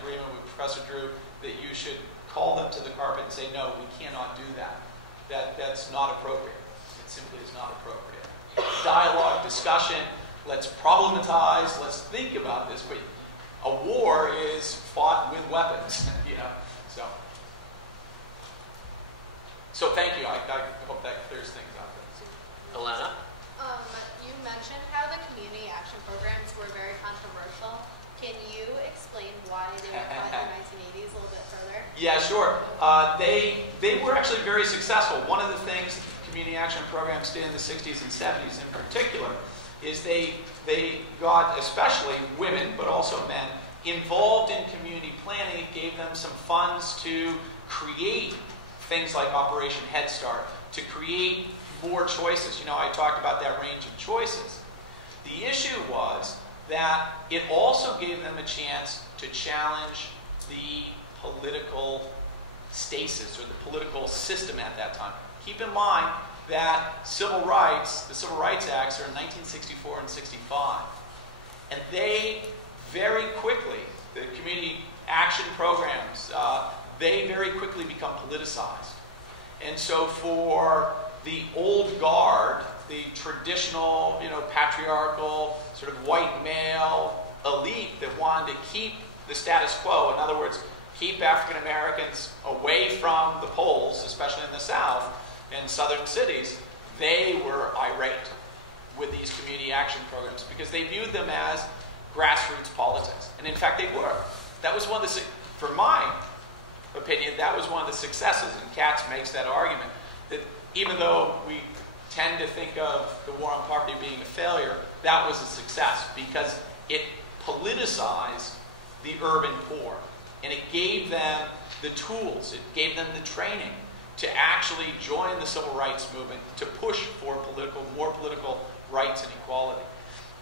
agreement with Professor Drew that you should call them to the carpet and say, no, we cannot do that. That's not appropriate. It simply is not appropriate. Dialogue, discussion, let's problematize, let's think about this. But a war is fought with weapons, you know. So thank you. I hope that clears things up. Elena? You mentioned how the community action programs were very controversial. Can you explain why they were cut in the 1980s a little bit further? Yeah, sure. They were actually very successful. One of the things community action programs did in the 60s and 70s in particular is they got, especially women, but also men, involved in community planning. It gave them some funds to create things like Operation Head Start, to create more choices. You know, I talked about that range of choices. The issue was that it also gave them a chance to challenge the political stasis or the political system at that time. Keep in mind that the Civil Rights Acts are in 1964 and 65. And they very quickly, the community action programs, they very quickly become politicized. And so for the old guard, the traditional, patriarchal, sort of white male elite that wanted to keep the status quo, in other words, keep African Americans away from the polls, especially in the South and southern cities, they were irate with these community action programs because they viewed them as grassroots politics. And in fact, they were. That was one of the, for my opinion, that was one of the successes, and Katz makes that argument, that even though we tend to think of the war on poverty being a failure, that was a success because it politicized the urban poor, and it gave them the tools, it gave them the training to actually join the civil rights movement, to push for more political rights and equality.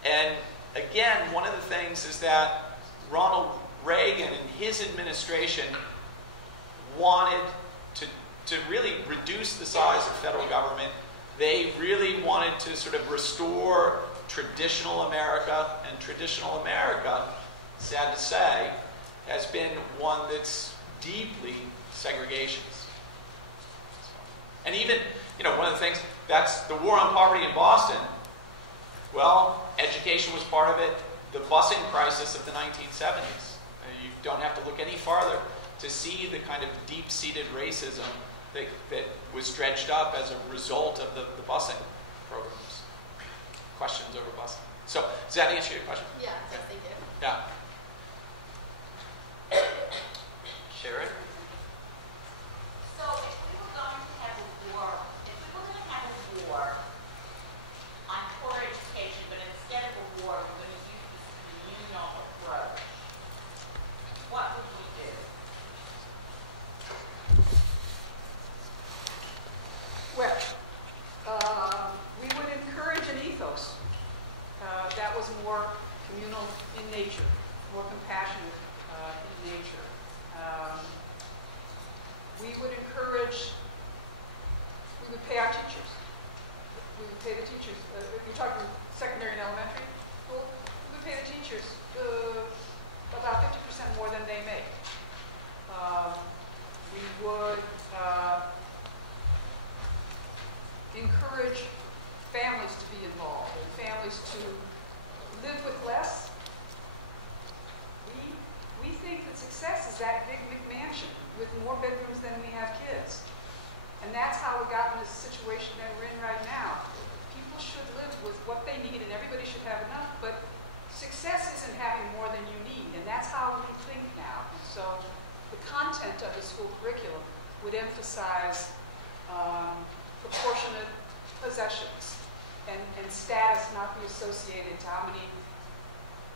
And again, one of the things is that Ronald Reagan and his administration wanted to really reduce the size of federal government. They really wanted to sort of restore traditional America, and traditional America, sad to say, has been one that's deeply segregationist. And even, one of the things, that's the war on poverty in Boston. Well, education was part of it. The busing crisis of the 1970s. You don't have to look any farther to see the kind of deep-seated racism that was dredged up as a result of the busing programs. Questions over busing? So, does that answer your question? Yeah, yes, thank you. Yeah. Sharon? So if we were going to have a war on poor education, but instead of a war, we're going to use this communal approach, what would we do? Well, we would encourage an ethos that was more communal in nature, more compassionate in nature. We would pay our teachers. We would pay the teachers. You're talking secondary and elementary? Well, we would pay the teachers about 50% more than they make. We would encourage families to be involved and families to live with less. We think that success is that big McMansion with more bedrooms than we have kids. And that's how we got in this situation that we're in right now. People should live with what they need and everybody should have enough, but success isn't having more than you need, and that's how we think now. And so the content of the school curriculum would emphasize proportionate possessions and status not be associated to how many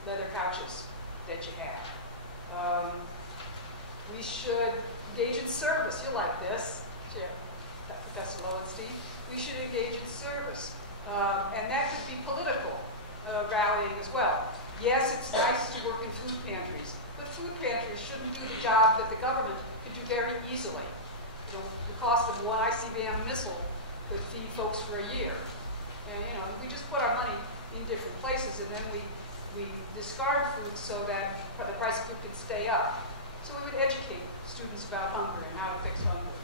leather couches that you have. We should engage in service. You'll like this, yeah, Professor Lowenstein. We should engage in service. And that could be political rallying as well. Yes, it's nice to work in food pantries, but food pantries shouldn't do the job that the government could do very easily. You know, the cost of one ICBM missile could feed folks for a year. And we just put our money in different places, and then we discard food so that the price of food can stay up. So we would educate students about hunger and how to fix hunger.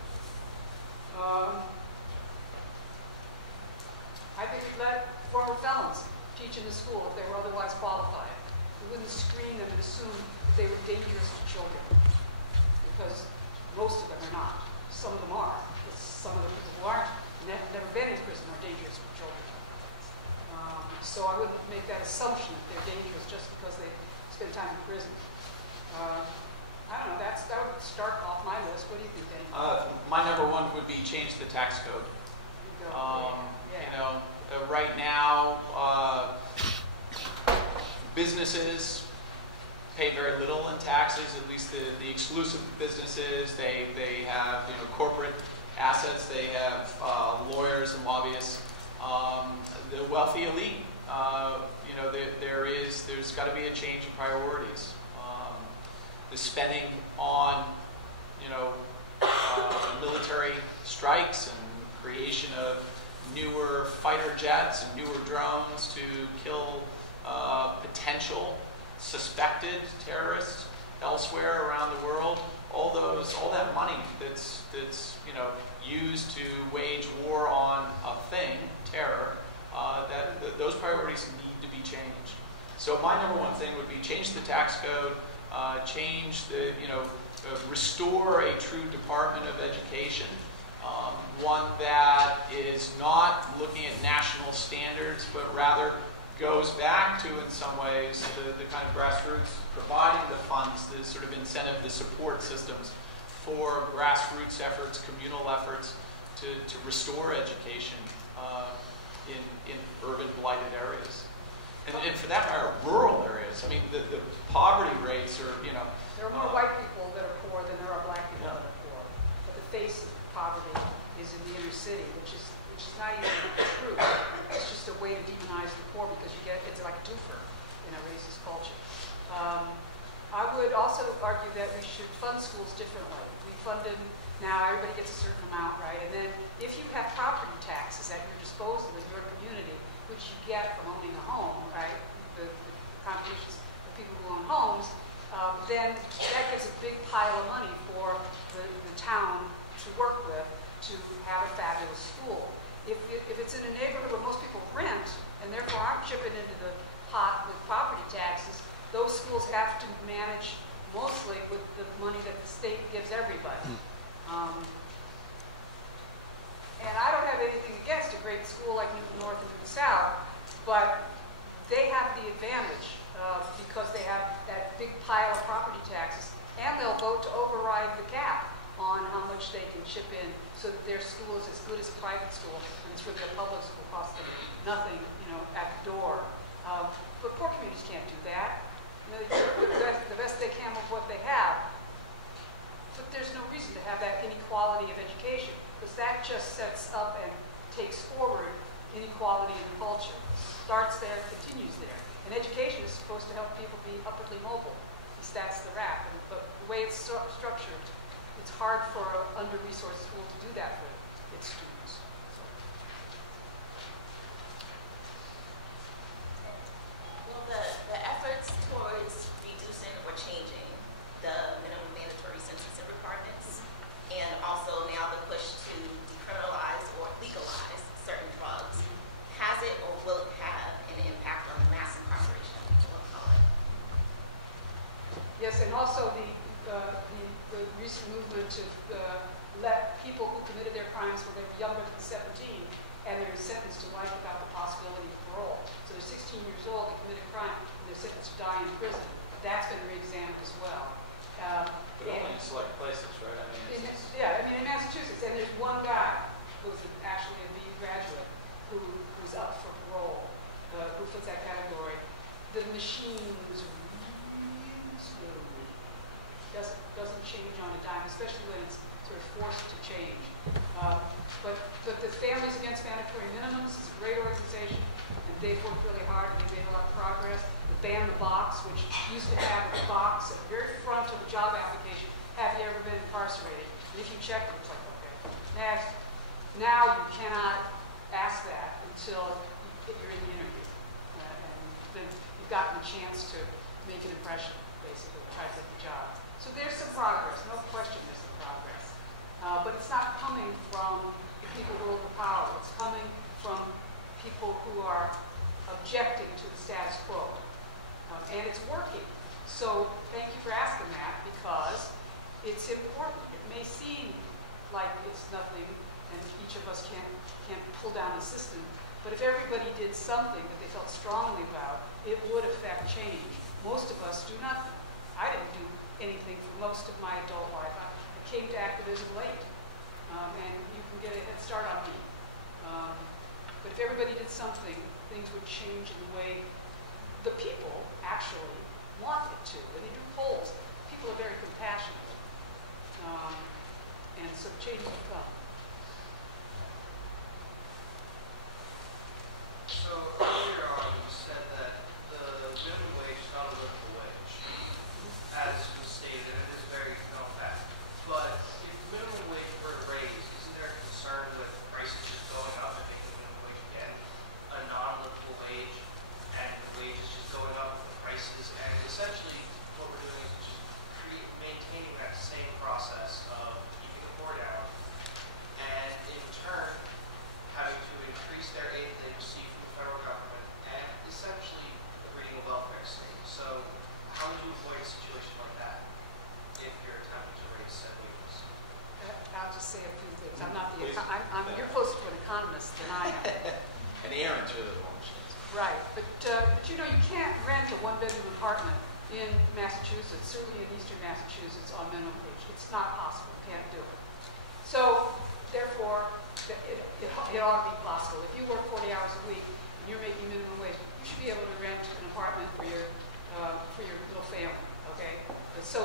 I think we'd let former felons teach in the school if they were otherwise qualified. We wouldn't screen them and assume that they were dangerous to children, because most of them are not. Some of them are. But some of the people who aren't, never been in prison, are dangerous to children. So I wouldn't make that assumption that they're dangerous just because they spend time in prison. I don't know, that would start off my list. What do you think, Daniel? My number one would be change the tax code. Yeah. Right now, businesses pay very little in taxes, at least the exclusive businesses. They have corporate assets, they have lawyers and lobbyists. The wealthy elite, there's got to be a change in priorities. The spending on, military strikes and creation of newer fighter jets and newer drones to kill potential suspected terrorists elsewhere around the world. All that money that's used to wage war on a thing, terror, those priorities need to be changed. So my number one thing would be change the tax code, restore a true Department of Education, one that is not looking at national standards, but rather goes back to, in some ways, the kind of grassroots, providing the funds, the sort of incentive, the support systems for grassroots efforts, communal efforts to restore education in urban blighted areas. And for that matter, rural areas. I mean, the poverty rates are, There are more white people that are poor than there are black people that are poor. But the face of poverty is in the inner city, which is not even true. It's just a way to demonize the poor because it's like a twofer in a racist culture. I would also argue that we should fund schools differently. We fund them now, everybody gets a certain amount, right? And then if you have property taxes at your disposal in your community, which you get from owning a home, right? The contributions of people who own homes, then that gives a big pile of money for the town to work with to have a fabulous school. If it's in a neighborhood where most people rent and therefore aren't chipping into the pot with property taxes, those schools have to manage mostly with the money that the state gives everybody. And I don't have anything against a great school like Newton North and Newton South, but they have the advantage because they have that big pile of property taxes, and they'll vote to override the cap on how much they can chip in so that their school is as good as a private school, and it's really a public school costs them nothing, at the door. But poor communities can't do that. The best they can with what they have. But there's no reason to have that inequality of education, because that just sets up and takes forward inequality in the culture. Starts there, continues there. And education is supposed to help people be upwardly mobile. At least that's the rap. But the way it's structured, it's hard for an under-resourced school to do that for its students. Well, the efforts towards reducing or changing the minimum mandatory sentencing requirements, and also now the push to decriminalize or legalize certain drugs, has it or will it have an impact on the mass incarceration of people of color? Yes, and also the recent movement to let people who committed their crimes when they were younger than 17 and they're sentenced to life without the possibility of parole. So they're 16 years old, they committed a crime, and they're sentenced to die in prison. That's been re-examined as well. But only in select places, right? In Massachusetts, and there's one guy who's actually a B graduate who's up for parole, who fits that category. The machines the Families Against Mandatory Minimums is a great organization, and they've worked really hard and they've made a lot of progress. The Ban the Box, which used to have a box at the very front of the job application, have you ever been incarcerated? And if you check it, it's like, okay, next. Now you cannot ask that until you're in the interview. And then you've gotten a chance to make an impression, basically, try to get the job. So there's some progress, no question there's some progress. But it's not coming from the people who hold the power. It's coming from people who are objecting to the status quo. And it's working. So thank you for asking that, because it's important. It may seem like it's nothing and each of us can't pull down the system, but if everybody did something that they felt strongly about, it would affect change. Most of us do nothing. I didn't do anything for most of my adult life. I came to activism late, and you can get a head start on me. But if everybody did something, things would change in the way the people actually want it to. When they do polls, people are very compassionate. And so change will come. So earlier on, you said that the minimum wage is not a livable wage, as was stated, and it is very known fact. But if the minimum wage were to raise, isn't there a concern with prices just going up and making the minimum wage again a non-livable wage, and the wages just going up with the prices? And essentially, what we're doing is just maintaining that same process of keeping the poor down, and in turn, having to increase their aid they receive from the federal government, and essentially creating a welfare state. So how would you avoid a situation like that if you're attempting to raise said wages? I'll just say a few things. I'm not the, Please. you're closer to an economist than I am. And Aaron's really the one who should. Right, but you know, you can't rent a one-bedroom apartment in Massachusetts, certainly in eastern Massachusetts, on minimum wage. It's not possible. You can't do it. So, therefore, it ought to be possible. If you work 40 hours a week and you're making minimum wage, you should be able to rent an apartment for your little family. Okay, so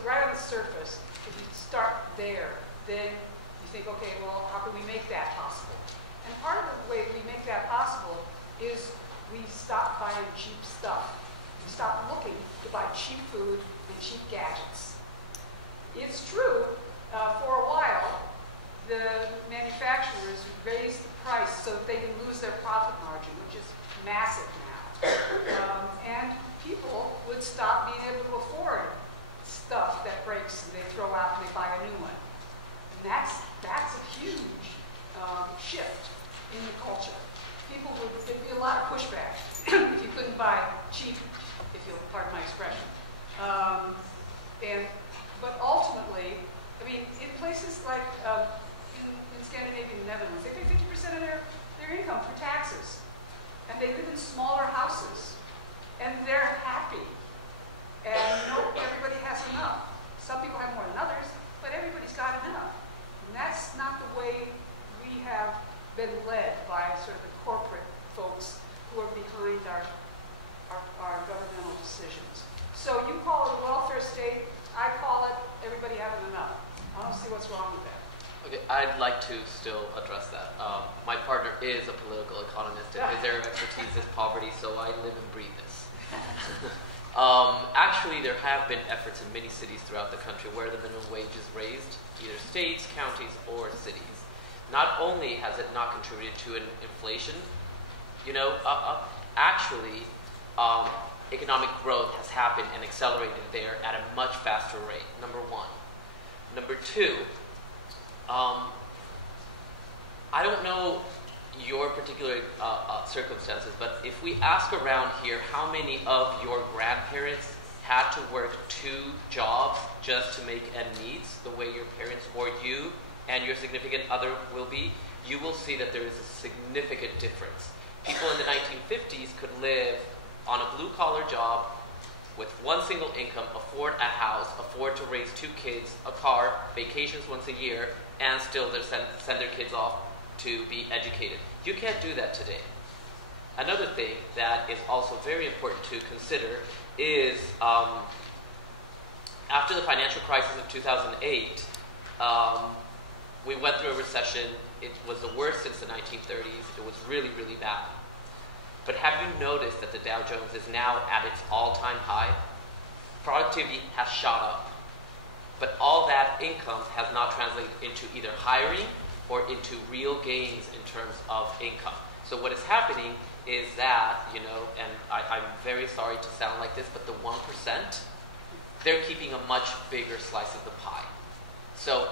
right on the surface, if you start there, then you think, okay, well, how can we make that possible? And part of the way we make that possible is we stop buying cheap stuff. We stop looking to buy cheap food and cheap gadgets. It's true, for a while, the manufacturers raised the price so that they can lose their profit margin, which is massive now. And people would stop being able to afford stuff that breaks and they throw out and they buy a new one. And that's a huge shift in the culture. There'd be a lot of pushback if you couldn't buy cheap, if you'll pardon my expression. But ultimately, I mean, in places like in Scandinavian Netherlands, they pay 50% of their income for taxes. And they live in smaller houses. And they're happy. And everybody has enough. Some people have more than others, but everybody's got enough. And that's not the way we have been led by sort of the corporate folks who are behind our governmental decisions. So you call it a welfare state, I call it everybody having enough. I don't see what's wrong with that. Okay, I'd like to still address that. My partner is a political economist, and his area of expertise is poverty, so I live and breathe this. Actually, there have been efforts in many cities throughout the country where the minimum wage is raised, either states, counties, or cities. Not only has it not contributed to an inflation, actually, economic growth has happened and accelerated there at a much faster rate, number one. Number two, I don't know your particular circumstances, but if we ask around here how many of your grandparents had to work 2 jobs just to make ends meet, the way your parents or you and your significant other will be, you will see that there is a significant difference. People in the 1950s could live on a blue-collar job with one single income, afford a house, afford to raise 2 kids, a car, vacations once a year, and still send their kids off to be educated. You can't do that today. Another thing that is also very important to consider is after the financial crisis of 2008, we went through a recession. It was the worst since the 1930s. It was really, really bad. But have you noticed that the Dow Jones is now at its all-time high? Productivity has shot up. But all that income has not translated into either hiring or into real gains in terms of income. So what is happening is that, and I'm very sorry to sound like this, but the 1%, they're keeping a much bigger slice of the pie. So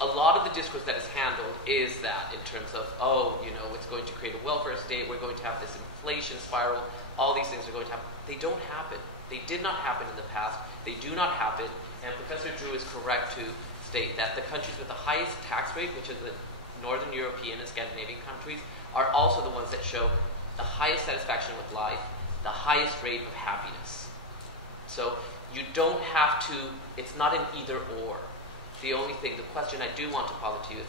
a lot of the discourse that is handled is that in terms of, it's going to create a welfare state, we're going to have this inflation spiral, all these things are going to happen. They don't happen. They did not happen in the past. They do not happen. And Professor Drew is correct to state that the countries with the highest tax rate, which is the Northern European and Scandinavian countries, are also the ones that show the highest satisfaction with life, the highest rate of happiness. So you don't have to, it's not an either or. The only thing, the question I do want to posit to you is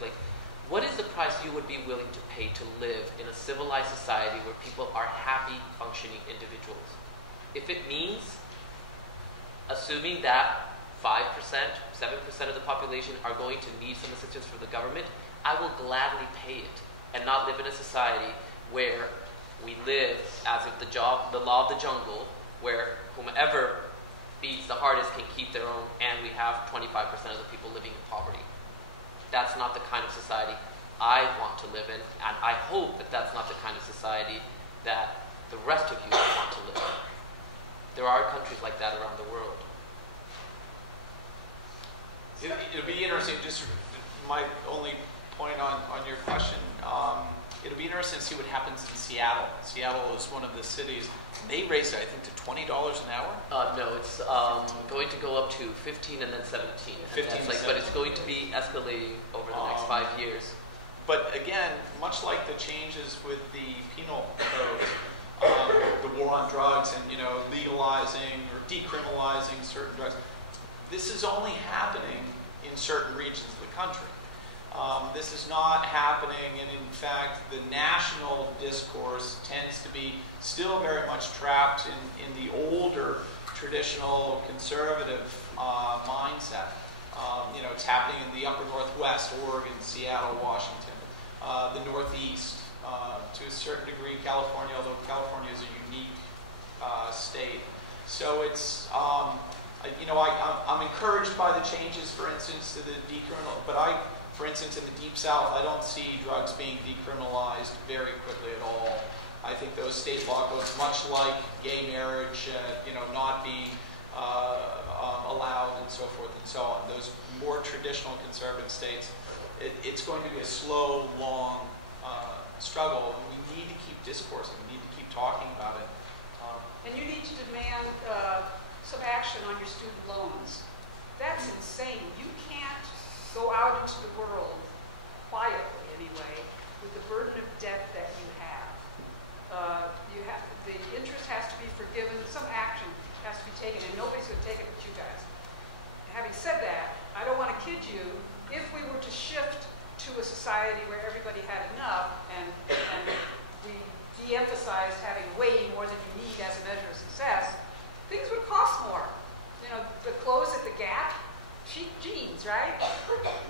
what is the price you would be willing to pay to live in a civilized society where people are happy, functioning individuals? If it means assuming that 5%, 7% of the population are going to need some assistance from the government, I will gladly pay it and not live in a society where we live as if the law of the jungle, where whomever feeds the hardest can keep their own, and we have 25% of the people living in poverty. That's not the kind of society I want to live in, and I hope that that's not the kind of society that the rest of you want to live in. There are countries like that around the world. It'll be interesting, just my only point on your question, it'll be interesting to see what happens in Seattle. Seattle is one of the cities, they raised it, I think, to $20 an hour? No, it's going to go up to 15 and then 17. 15 but it's going to be escalating over the next 5 years. But again, much like the changes with the penal code, the war on drugs and legalizing or decriminalizing certain drugs, this is only happening in certain regions of the country. This is not happening, and in fact, the national discourse tends to be still very much trapped in the older, traditional, conservative mindset. It's happening in the upper Northwest, Oregon, Seattle, Washington, the Northeast, to a certain degree, California, although California is a unique state. So it's, I'm encouraged by the changes, for instance, to the for instance, in the Deep South, I don't see drugs being decriminalized very quickly at all. I think those state law codes, much like gay marriage, not being allowed and so forth and so on, those more traditional conservative states, it's going to be a slow, long struggle, and we need to keep discoursing, we need to keep talking about it. And you need to demand some action on your student loans. That's insane. You can't go out into the world, quietly anyway, with the burden of debt that you have. The interest has to be forgiven, some action has to be taken, and nobody's going to take it but you guys. Having said that, I don't want to kid you, if we were to shift to a society where everybody had enough and we de-emphasized having way more than you need as a measure of success, things would cost more. The clothes at the Gap, cheap jeans, right?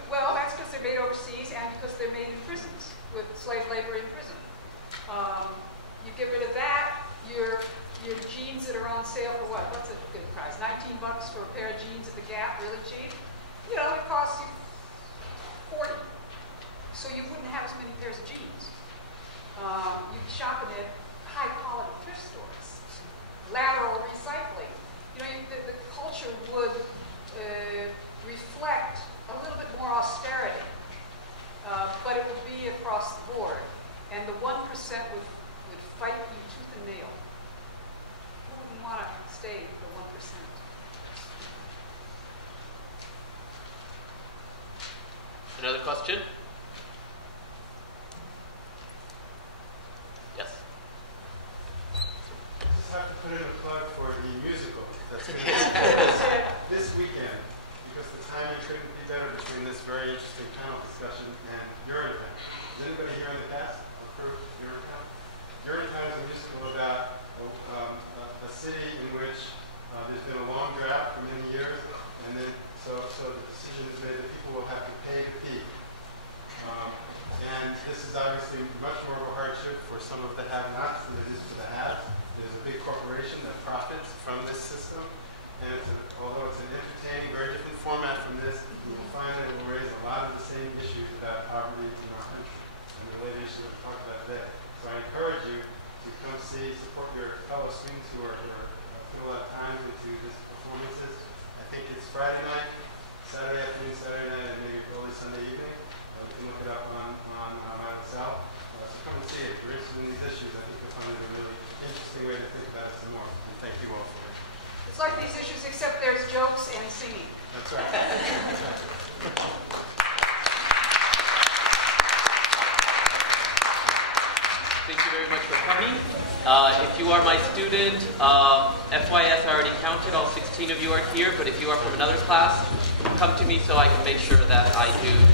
Well, that's because they're made overseas and because they're made in prisons, with slave labor in prison. You get rid of that, your jeans that are on sale for what? What's a good price? $19 for a pair of jeans at the Gap, really cheap? It costs you $40. So you wouldn't have as many pairs of jeans. You'd shop at high-quality thrift stores, lateral recycling. The culture would reflect a little bit more austerity, but it would be across the board. And the 1% would fight you tooth and nail. Who wouldn't want to stay the 1%? Another question? Yes? Just have to put in a plug for the musical. That's going to this weekend, because the timing couldn't be better between this very interesting panel discussion and Urinetown. Is anybody here in the past approved Urinetown? Urinetown is a musical about a city in which there's been a long drought for many years, and then so the decision is made that people will have to pay to pee. if you are my student, FYS, I already counted, all 16 of you are here, but if you are from another class, come to me so I can make sure that I do